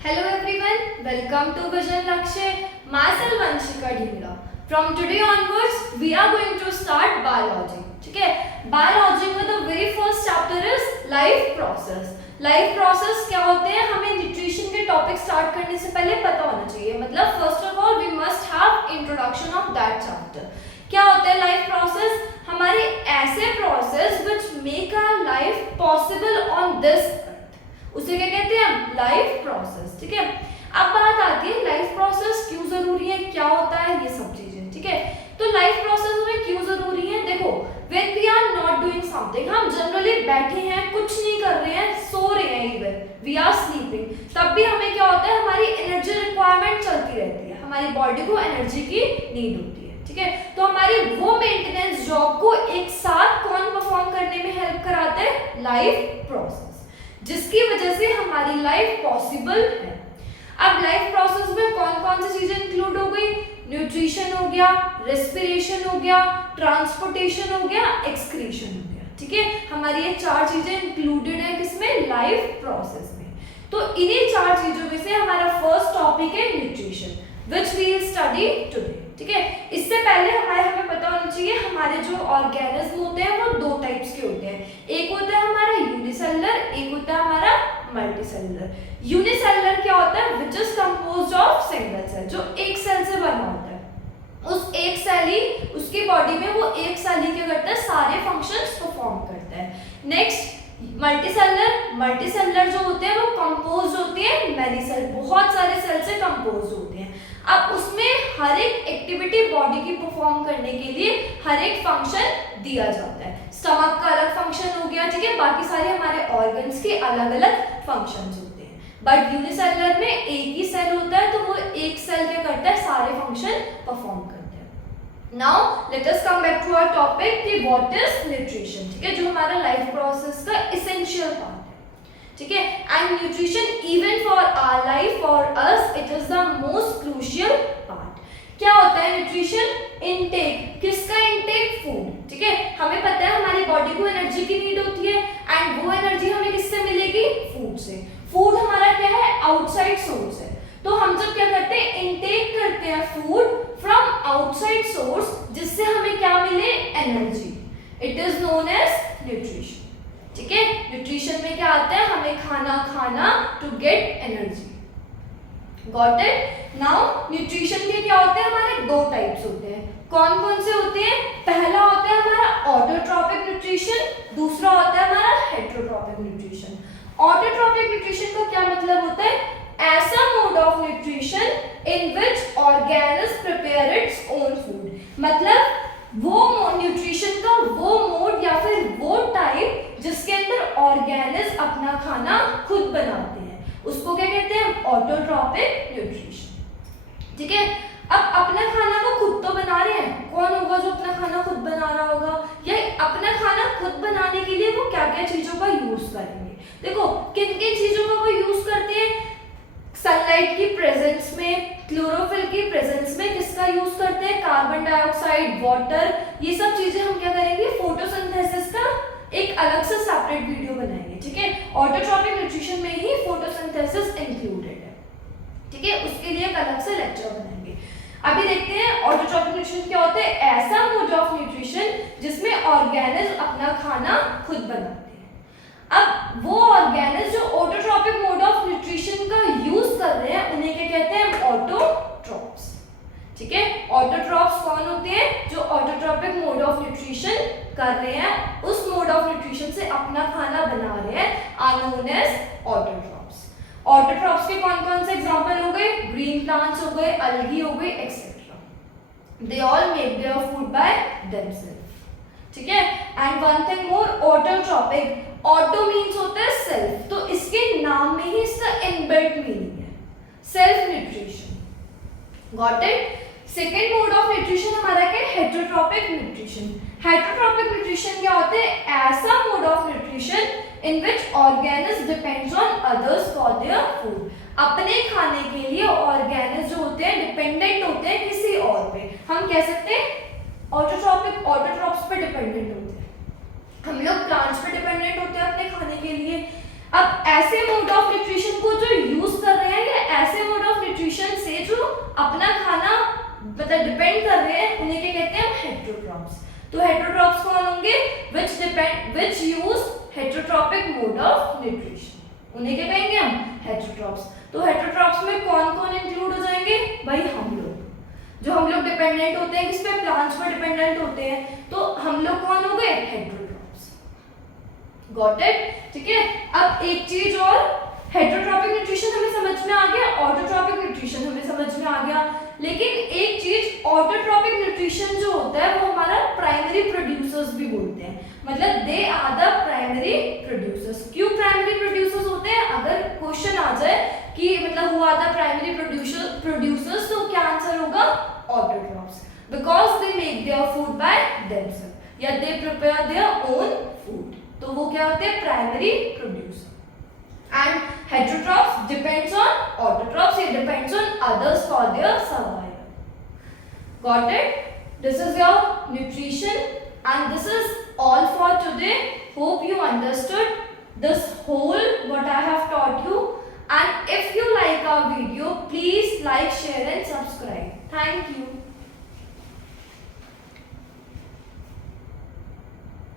Hello everyone, welcome to Vision Lakshay. Myself Vanshika Dhimla. From today onwards, we are going to start biology. ठीक है, biology में the very first chapter is life process. Life process क्या होते हैं हमें nutrition के topic start करने से पहले पता होना चाहिए. मतलब first of all we must have introduction of that chapter. क्या होता है लाइफ प्रोसेस? हमारे ऐसे process which make our life possible on this earth, उसे क्या कहते हैं? Life process. ठीक है, अब बात आती है लाइफ प्रोसेस क्यों जरूरी है, क्या होता है, ये सब चीजें. ठीक है, तो लाइफ प्रोसेस हमें क्यों जरूरी है? देखो, when we are not doing something, हम जनरली बैठे हैं, कुछ नहीं कर रहे हैं, सो रहे हैं, इवन we are sleeping, तब भी हमें क्या होता है, हमारी एनर्जी रिक्वायरमेंट चलती रहती है, हमारी बॉडी को एनर्जी की नीड होती है. ठीक है, तो हमारी वो मेंटेनेंस जॉब को एक साथ कौन परफॉर्म करने में हेल्प कराता है? लाइफ प्रोसेस, जिसकी वजह से हमारी लाइफ पॉसिबल है. अब लाइफ प्रोसेस में कौन कौन सी चीजें इंक्लूड हो गई? न्यूट्रिशन हो गया, रेस्पिरेशन हो गया, ट्रांसपोर्टेशन हो गया, एक्सक्रीशन हो गया. ठीक है, हमारी ये चार चीजें इंक्लूडेड है किसमें? लाइफ प्रोसेस में. तो इन्हीं चार चीजों में से हमारा फर्स्ट टॉपिक है nutrition, which we will study today. ठीक है, इससे पहले हमें पता होना चाहिए हमारे जो ऑर्गेनिज्म होते हैं वो दो टाइप्स के होते हैं. एक होता है हमारा यूनिसेलुलर, एक होता है हमारा मल्टीसेलुलर. यूनिसेलुलर क्या होता है? Which is composed of single cell, जो एक सेल से बना होता है. उस एक सेल ही, उसकी बॉडी में वो एक सेल ही क्या करता है? सारे फंक्शंस परफॉर्म करता है. नेक्स्ट मल्टीसेलुलर जो होते हैं वो कंपोज्ड होते हैं मैनी सेल, बहुत सारे सेल से कंपोज्ड होते हैं. अब उसमें हर एक एक्टिविटी बॉडी की परफॉर्म करने के लिए हर एक फंक्शन दिया जाता है. स्टमक का अलग फंक्शन हो गया, ठीक है, बाकी सारे हमारे ऑर्गन्स के अलग अलग फंक्शंस होते हैं. बट यूनिसेलुलर में एक ही सेल होता है, तो वो एक सेल क्या करता है? सारे फंक्शन परफॉर्म करता है. Now let us come back to our topic कि व्हाट इज न्यूट्रिशन. ठीक है, जो हमारा लाइफ प्रोसेस का एसेंशियल पार्ट है. ठीक है, and nutrition even for our life, for us it is the most crucial part. क्या होता है न्यूट्रिशन? इनटेक. किसका इनटेक? फूड. ठीक है, हमें पता है हमारी बॉडी को एनर्जी की नीड होती है, एंड वो एनर्जी हमें किससे मिलेगी? फूड से. फूड हमारा क्या है? आउटसाइड सोर्स है. तो हम जब क्या करते हैं? इनटेक करते हैं फूड फ्रॉम आउटसाइड सोर्स, जिससे हमें क्या मिले? Energy. It is known as nutrition. ठीक है, न्यूट्रिशन में क्या आता है? हमें खाना to get energy. Got it? Now nutrition के क्या होते हैं? हमारे दो टाइप्स होते हैं. कौन कौन से होते हैं? पहला होता है हमारा ऑटोट्रॉपिक न्यूट्रिशन, दूसरा होता है हमारा हेटेरोट्रॉपिक न्यूट्रिशन. ऑटोट्रॉपिक न्यूट्रिशन का क्या मतलब होता है? ऐसा mode of nutrition in which organism prepare its own food. मतलब वो न्यूट्रिशन का वो मोड या फिर वो टाइप जिसके अंदर ऑर्गेनिज्म अपना खाना खुद बनाते हैं, उसको क्या कहते हैं? Autotrophic nutrition. ठीक है, अब अपना खाना वो खुद तो बना रहे हैं. कौन होगा जो अपना खाना खुद बना रहा होगा? या अपना खाना खुद बनाने के लिए वो क्या क्या चीजों का यूज करेंगे? देखो, किन किन चीजों का वो यूज करते हैं? सनलाइट की प्रेजेंस में, क्लोरोफिल की प्रेजेंस में किसका यूज करते हैं? Carbon dioxide, water. ये सब चीजें हम क्या करेंगे? फोटोसिंथेसिस का एक अलग से सेपरेट वीडियो बनाएंगे. ठीक है, ऑटोट्रॉपिक न्यूट्रिशन में ही फोटोसिंथेसिस इंक्लूडेड है. ठीक है, उसके लिए एक अलग से लेक्चर बनाएंगे. अभी देखते हैं ऑटोट्रॉपिक न्यूट्रिशन क्या होता है. ऐसा मोड ऑफ न्यूट्रिशन जिसमें ऑर्गेनिज्म अपना खाना खुद बनाते हैं. अब वो ऑर्गेनिज्म जो ऑटोट्रॉपिक मोड ऑफ न्यूट्रिशन का यूज कर रहे हैं, उन्हें क्या कहते हैं? ऑटोट्रॉप्स. ठीक है, ऑटोट्रॉप्स कौन होते हैं? जो ऑटोट्रॉपिक मोड ऑफ न्यूट्रिशन कर रहे हैं, उस मोड ऑफ न्यूट्रिशन से अपना खाना बना रहे हैं, are known as autotrophs. Autotrophs के कौन कौन से एग्जांपल हो गए? ग्रीन प्लांट्स हो गए, अलगी हो गई, etcetera. They all make their food by themselves. ठीक है, and one thing more, autotrophic. Auto means होता है सेल्फ, तो इसके नाम में ही इसका इनबिल्ट मीनिंग है, self nutrition. Got it? Second mode of nutrition हमारा क्या है? Heterotrophic nutrition. हेटेरोट्रॉपिक न्यूट्रिशन क्या होते हैं? ऐसा mode of nutrition in which organism depends on others for their food. अपने खाने के लिए ऑर्गेनिज्म जो होते हैं डिपेंडेंट होते हैं किसी और पे. हम कह सकते हैं ऑटोट्रॉप्स पे डिपेंडेंट होते हैं. हम लोग प्लांट्स पे डिपेंडेंट होते हैं अपने खाने के लिए. अब ऐसे मोड ऑफ न्यूट्रिशन को जो यूज कर रहे हैं, ये मतलब डिपेंड कर रहे हैं, उन्हें क्या कहते हैं? हेटेरोट्रॉप्स। तो हेटेरोट्रॉप्स कौन होंगे? which use heterotrophic mode of nutrition, उन्हें क्या कहेंगे हम? हेटेरोट्रॉप्स। तो हेटेरोट्रॉप्स में कौन कौन इंक्लूड हो जाएंगे? भाई हम लोग, जो हम लोग डिपेंडेंट होते हैं किस पे? प्लांट्स पर डिपेंडेंट होते हैं, तो हम लोग कौन हो गए? हेटेरोट्रॉप्स। Got it? ठीक है। अब एक चीज और, हेटेरोट्रॉपिक न्यूट्रिशन हमें समझ में आ गया, ऑटोट्रॉपिक न्यूट्रिशन हमें समझ में आ गया, लेकिन एक चीज, ऑटोट्रॉपिक न्यूट्रिशन जो होता है वो हमारा प्राइमरी प्रोड्यूसर्स भी बोलते हैं, मतलब they are the primary producers. क्यों प्राइमरी प्रोड्यूसर्स होते हैं? अगर क्वेश्चन आ जाए कि मतलब who are the primary producers, तो क्या आंसर होगा? Autotrophs, because they make their food by themselves या they prepare their own food, तो वो क्या होते हैं? Primary producer. And heterotrophs depends on autotrophs, it depends on others for their survival. Got it? This is your nutrition and this is all for today. Hope you understood this whole what I have taught you, and if you like our video, please like, share and subscribe. Thank you.